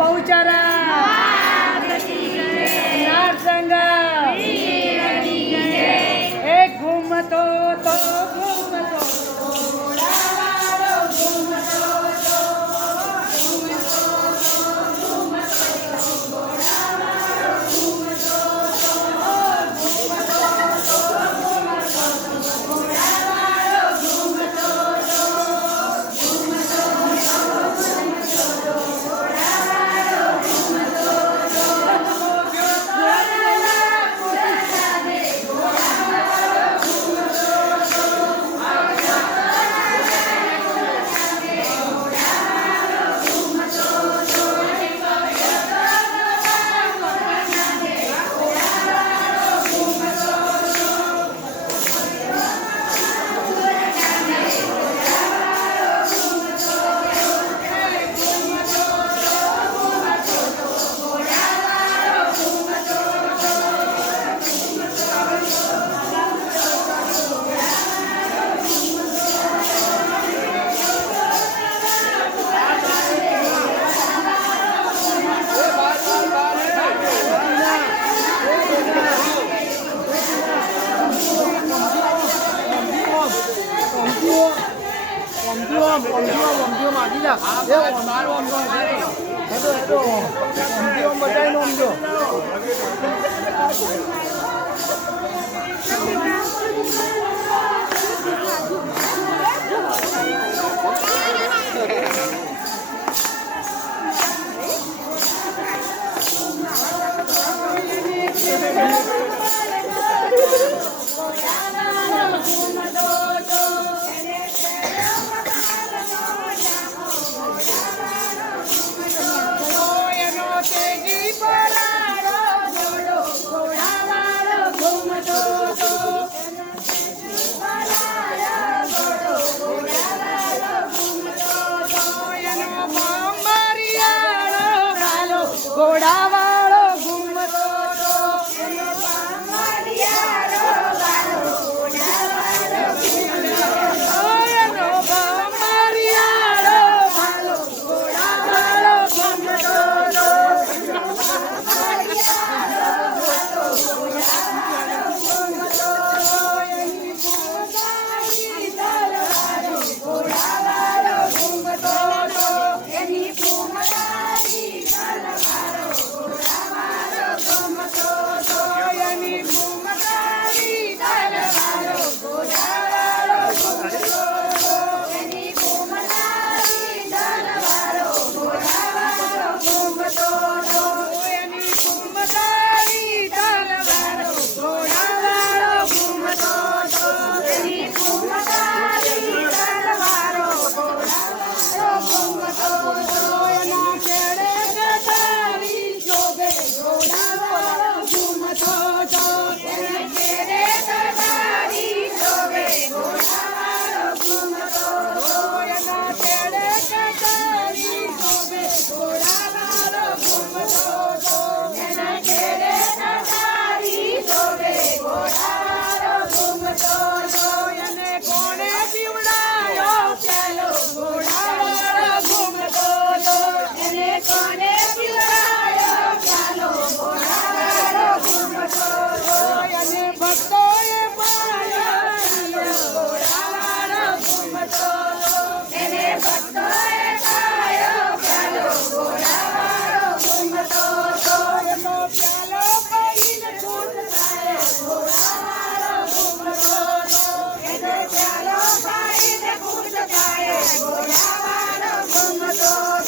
Bahuchara ઘોડાવાળો Volábamos como todos.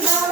no.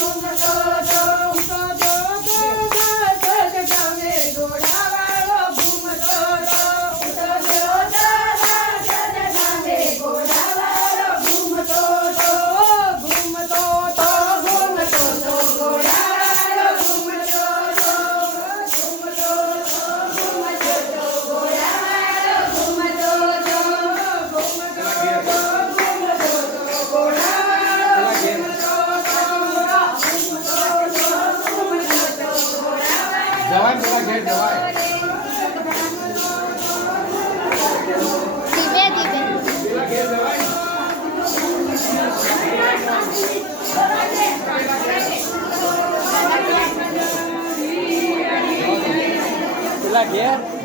ছোট Like, yeah?